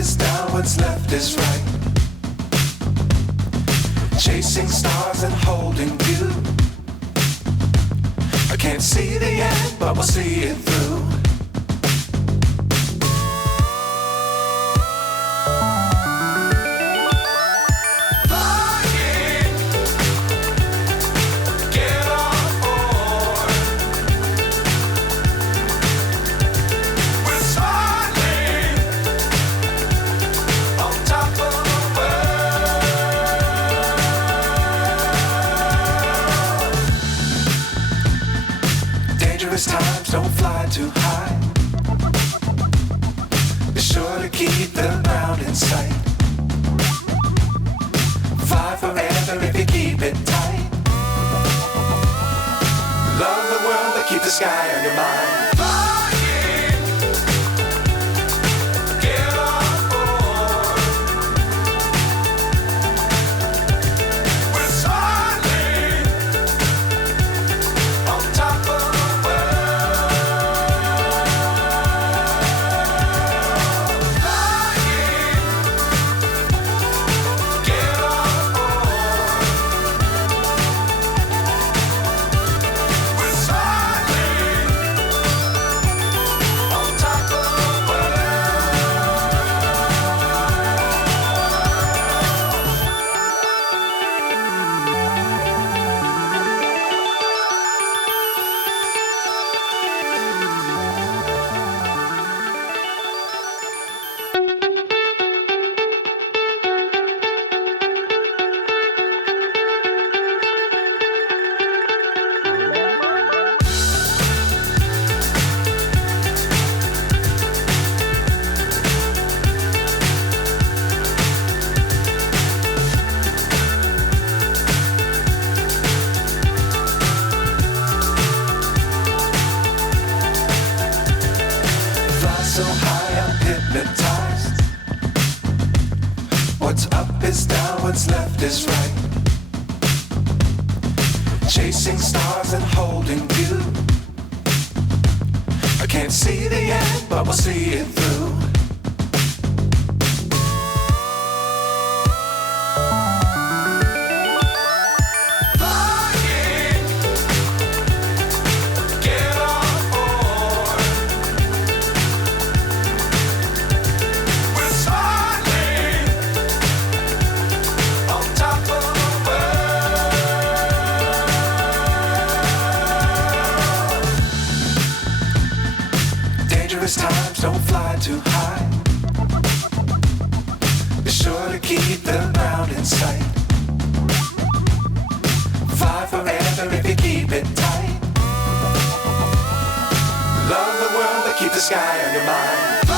is down, what's left is right. Chasing stars and holding you. I can't see the end, but we'll see it through. Times don't fly too high. Be sure to keep the ground in sight. Fly forever if you keep it tight. Love the world but keep the sky on your mind. So high I'm hypnotized. What's up is down, what's left is right. Chasing stars and holding you. I can't see the end, but we'll see it through. Times don't fly too high. Be sure to keep the ground in sight. Fly forever if you keep it tight. Love the world but keep the sky on your mind.